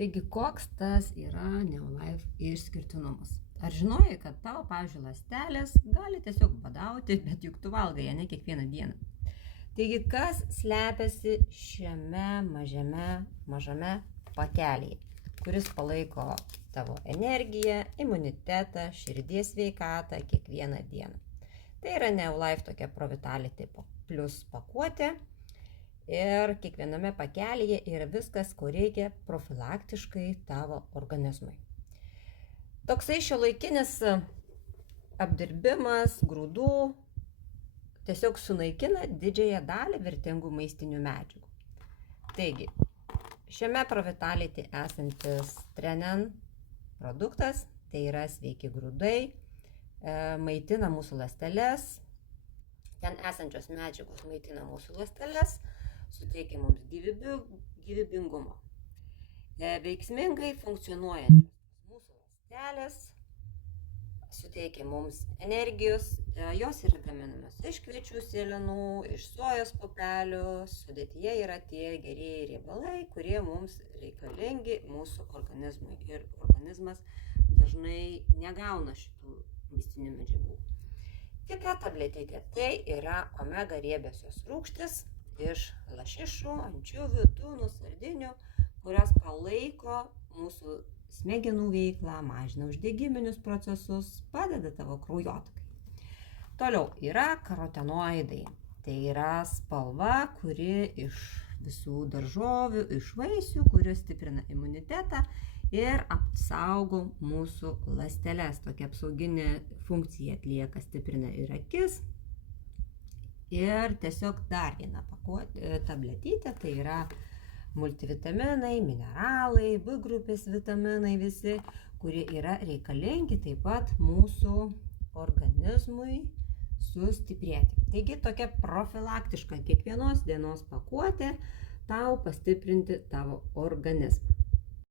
Taigi, koks tas yra Neolife išskirtinumas? Ar žinojai, kad tavo, pavyzdžiui, ląstelės gali tiesiog badauti, bet juk tu valgai, ne kiekvieną dieną? Taigi, kas slepiasi šiame mažame pakelyje, kuris palaiko tavo energiją, imunitetą, širdies sveikatą kiekvieną dieną? Tai yra Neolife tokia Provitality plus pakuotė. Ir kiekviename pakelyje yra viskas, ko reikia profilaktiškai tavo organizmui. Toksai šiuolaikinis apdirbimas grūdų tiesiog sunaikina didžiąją dalį vertingų maistinių medžiagų. Taigi, šiame Provitality esantis Trenen produktas, tai yra sveiki grūdai, maitina mūsų ląsteles, ten esančios medžiagos maitina mūsų ląsteles, suteikia mums gyvybingumo. Veiksmingai funkcionuojančios mūsų ląstelės suteikia mums energijos, jos yra gaminamos iš kviečių sėlenų, iš sojos pupelių, sudėtyje yra tie gerieji riebalai, kurie mums reikalingi mūsų organizmui ir organizmas dažnai negauna šitų maistinių medžiagų. Kita tabletėje tai yra omega riebiosios rūgštys iš lašišų, ančiuvių, tūnų, sardinių, kurios palaiko mūsų smegenų veiklą, mažina uždegiminius procesus, padeda tavo kraujotakai. Toliau yra karotenoidai. Tai yra spalva, kuri iš visų daržovių, iš vaisių, kuris stiprina imunitetą ir apsaugo mūsų ląsteles. Tokia apsauginė funkcija atlieka, stiprina ir akis. Ir tiesiog dar viena tabletytė, tai yra multivitaminai, mineralai, B grupės vitaminai visi, kurie yra reikalingi taip pat mūsų organizmui sustiprėti. Taigi tokia profilaktiška kiekvienos dienos pakuotė tau pastiprinti tavo organizmą.